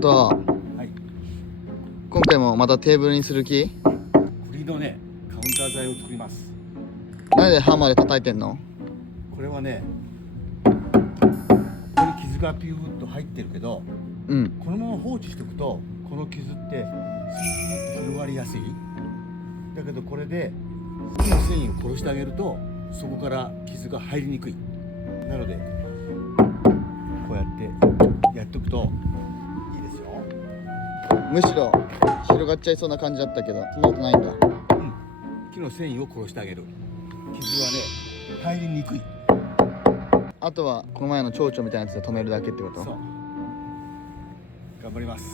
とはい、今回もまたテーブルにする気？栗のね、カウンター材を作ります。なんでハンマーで叩いてんの？これはね、ここに傷がピューッと入ってるけど、うん。このまま放置しておくと、この傷ってスーッと広がりやすい。だけどこれで木の繊維を殺してあげると、そこから傷が入りにくい。なので、こうやってやっておくといいですよ。むしろ広がっちゃいそうな感じだったけど、そんなことないんだ。うん、木の繊維を殺してあげる。傷はね、入りにくい。あとはこの前の蝶々みたいなやつで止めるだけってこと？そう。頑張ります。